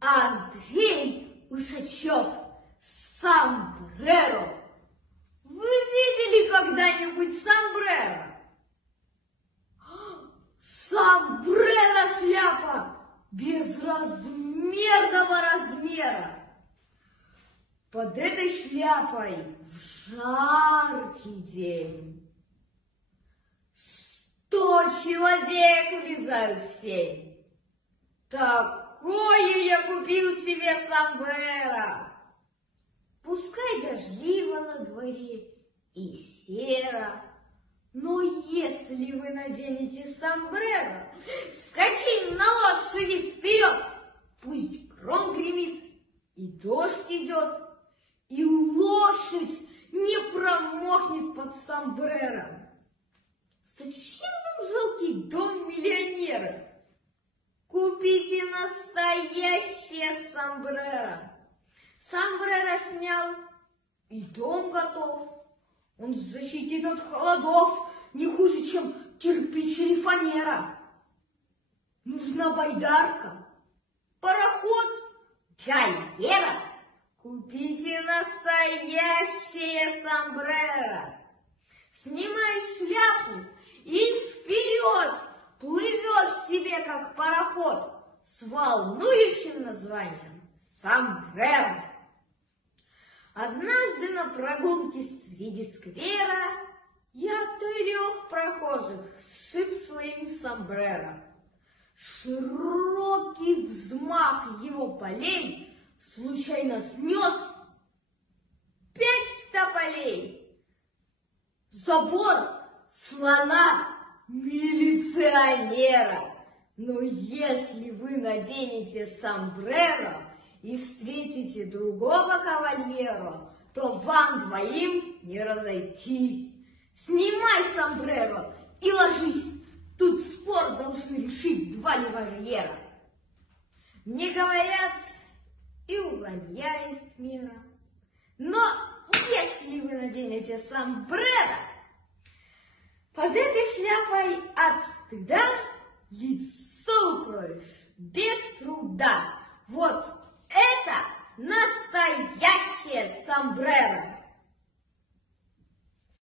Андрей Усачев, сомбреро. Вы видели когда-нибудь сомбреро? Сомбреро шляпа безразмерного размера. Под этой шляпой в жаркий день 100 человек влезают в тень. Такое я купил себе сомбреро. Пускай дождливо на дворе и серо, но если вы наденете сомбреро, скачи на лошади вперед, пусть гром гремит и дождь идет, и лошадь не промокнет под сомбреро. Зачем вам жалкий дом миллионера? Купите настоящее сомбреро. Сомбреро снял, и дом готов. Он защитит от холодов не хуже, чем кирпич или фанера. Нужна байдарка, пароход, галера. Купите настоящее сомбреро. Снимаешь шляпу и вперед плывешь себе, как пароход, с волнующим названием сомбреро. Однажды на прогулке среди сквера я 3 прохожих сшиб своим сомбреро. Широкий взмах его полей случайно снес 5 тополей. Забор слона милиционера. Но если вы наденете сомбреро и встретите другого кавальера, то вам двоим не разойтись. Снимай сомбреро и ложись. Тут спор должны решить 2 левольера. Мне говорят, и у вранья есть мера. Но если вы наденете сомбреро, под этой шляпой от стыда яйцо укроешь без труда. Вот это настоящее сомбреро.